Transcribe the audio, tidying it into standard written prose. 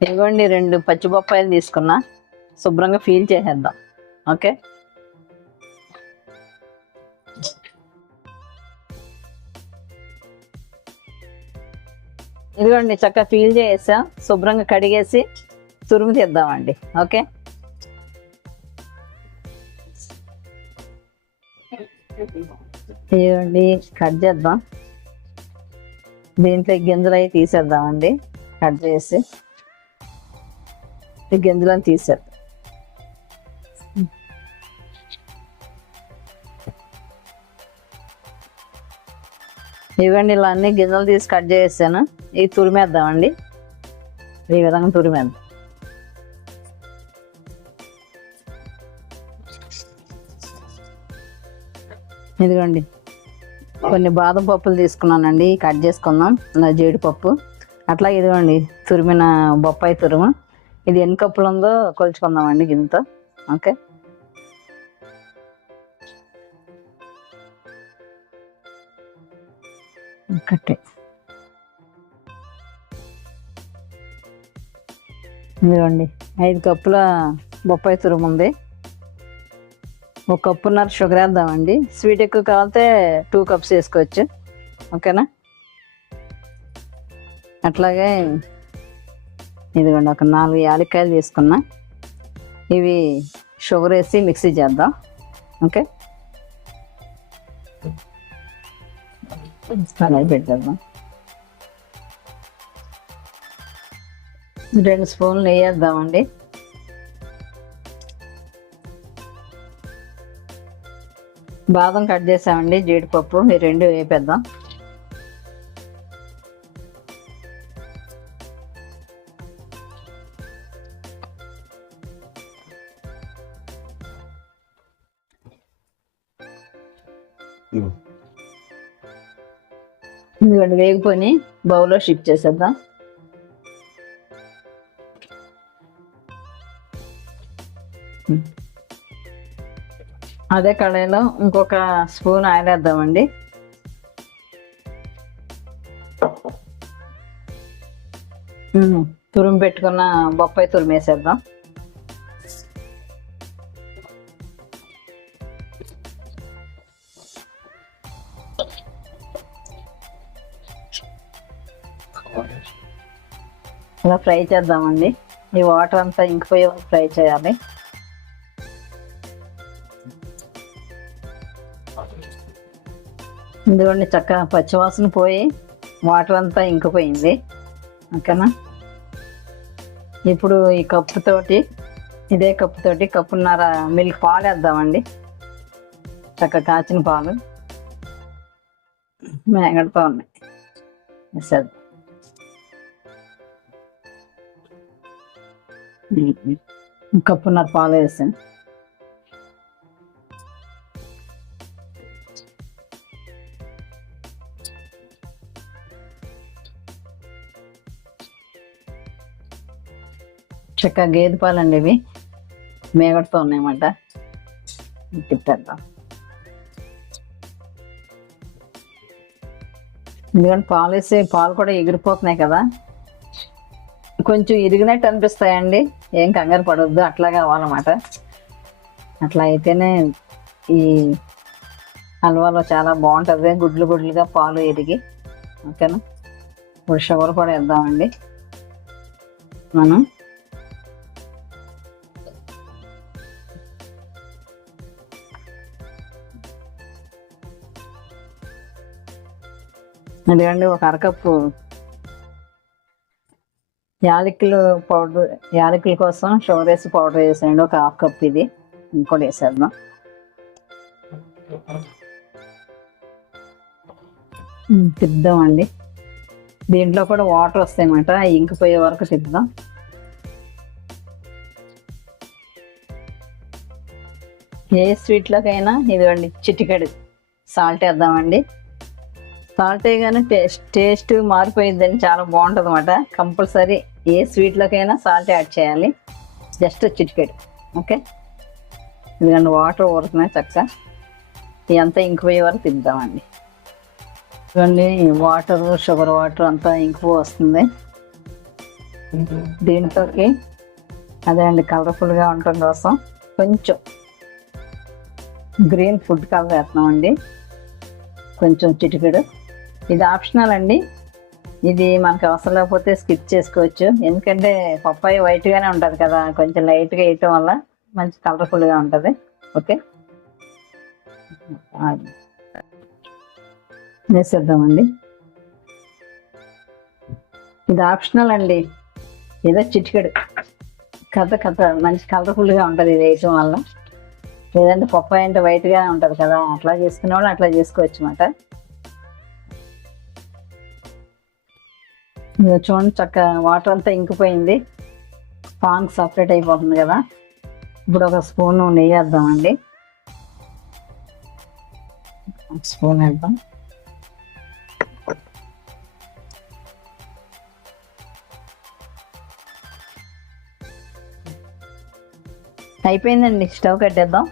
ఇదిగోండి 2 పచ్చి బొప్పాయిలు తీసుకున్నా, శుభ్రంగా ఫీల్ చేసేద్దాం. ఓకే, ఇదిగోండి చక్కగా ఫీల్ చేసా, శుభ్రంగా కడిగేసి తురుము తీద్దామండి. ఓకే, ఇదిగోండి కట్ చేద్దాం. దీంట్లో గింజలు అవి తీసేద్దామండి. కట్ చేసి ఈ గింజలను తీసేద్దాం. ఇవ్వండి ఇలా అన్ని గింజలు తీసి కట్ చేసాను. ఇవి తురిమేద్దామండి. ఈ విధంగా తురిమేద్దాం. ఇదిగోండి కొన్ని బాదం పప్పులు తీసుకున్నానండి, కట్ చేసుకుందాం. ఇలా జీడిపప్పు, అట్లా ఇదిగోండి తురిమిన బొప్పాయి తురుము. ఇది ఎన్ని కప్పులు ఉందో కొలుచుకుందామండి గిన్నెతో. ఓకే, ఒకటి. ఇదిగోండి 5 కప్పుల బొప్పాయి తురుము ఉంది. 1 కప్పున్నర షుగర్ వేద్దామండి. స్వీట్ ఎక్కువ కావాలంటే 2 కప్స్ వేసుకోవచ్చు. ఓకేనా, అట్లాగే ఇదిగోండి ఒక 4 యాలక్కాయలు తీసుకున్నా. ఇవి షుగర్ వేసి మిక్సీ చేద్దాం. ఓకే, కడాయి పెట్టేద్దాం. 2 స్పూన్లు నెయ్యి వేద్దామండి. బాదం కట్ చేసామండి, జీడిపప్పు, ఈ 2 వేపేద్దాం. ఇదిగోండి వేగిపోయి బౌల్లో షిఫ్ట్ చేసేద్దాం. అదే కడాయిలో ఇంకొక స్పూన్ ఆయిల్ వేద్దామండి. తురుము పెట్టుకున్న బొప్పాయి తురుము వేసేద్దాం. ఇలా ఫ్రై చేద్దామండి. ఈ వాటర్ అంతా ఇంకిపోయి ఫ్రై చేయాలి. ఎందుకంటే చక్కగా పచ్చివాసన పోయి వాటర్ అంతా ఇంకిపోయింది. ఓకేనా, ఇప్పుడు ఈ కప్పుతోటి, ఇదే కప్పుతోటి కప్పున్నర మిల్క్ పాలు వేద్దామండి. చక్కగా కాచిన పాలు మేగడతో ఉన్నాయి, వేసేద్దాం. కప్పున్నర పాలు వేసాను. చక్కగా గేదె పాలండి, ఇవి మేగడతో ఉన్నాయన్నమాట. తిప్పేద్దాం. ఎందుకంటే పాలు వేసి పాలు కూడా ఎగిరిపోతున్నాయి కదా, కొంచెం ఇరిగినట్టు అనిపిస్తాయండి. ఏం కంగారు పడవద్దు, అట్లా కావాలన్నమాట. అట్లా అయితేనే ఈ హల్వాలో చాలా బాగుంటుంది, గుడ్లు గుడ్లుగా పాలు ఎరిగి. ఓకేనా, ఇప్పుడు షుగర్ కూడా వేద్దామండి మనం. ఎందుకంటే ఒక అరకప్పు యాలకుల పౌడర్, యాలకుల కోసం షుగర్ వేసి పౌడర్ వేసేయండి. ఒక 1/2 కప్ ఇది ఇంకోటి వేసేద్దాం. తిద్దామండి. దీంట్లో కూడా వాటర్ వస్తాయన్నమాట, ఇంకిపోయే వరకు తిద్దాం. ఏ స్వీట్లోకైనా ఇదిగోండి చిటికెడు సాల్ట్ వేద్దామండి. సాల్ట్ వేయగానే టేస్ట్ మారిపోయిందని చాలా బాగుంటుంది అన్నమాట. కంపల్సరీ ఏ స్వీట్లోకైనా సాల్ట్ యాడ్ చేయాలి, జస్ట్ చిటికెడు. ఓకే, ఎందుకంటే వాటర్ ఊరుతున్నాయి చక్కగా. ఇదంతా ఇంకిపోయే వరకు తిద్దామండి. చూడండి వాటర్, షుగర్ వాటర్ అంతా ఇంకిపో వస్తుంది. దీంట్లోకి అదే అండి కలర్ఫుల్గా ఉండటం కోసం కొంచెం గ్రీన్ ఫుడ్ కలర్ వేస్తున్నామండి, కొంచెం చిటికెడు. ఇది ఆప్షనల్ అండి, ఇది మనకు అవసరం లేకపోతే స్కిప్ చేసుకోవచ్చు. ఎందుకంటే పప్పాయి వైట్గానే ఉంటుంది కదా, కొంచెం లైట్గా వేయటం వల్ల మంచి కలర్ఫుల్గా ఉంటుంది. ఓకే, వేసేద్దామండి. ఇది ఆప్షనల్ అండి, ఏదో చిటికెడు కథ మంచి కలర్ఫుల్గా ఉంటుంది ఇది వేయటం వల్ల. లేదంటే పప్పాయి అంటే వైట్గా ఉంటుంది కదా, అట్లా చేసుకునే వాళ్ళు అట్లా చేసుకోవచ్చు అన్నమాట. చూడండి చక్క వాటర్ అంతా ఇంకిపోయింది, పాన్ సపరేట్ అయిపోతుంది కదా. ఇప్పుడు ఒక స్పూన్ నెయ్యి వేద్దామండి, ఒక స్పూన్ వేద్దాం. అయిపోయిందండి, స్టవ్ కట్టేద్దాం.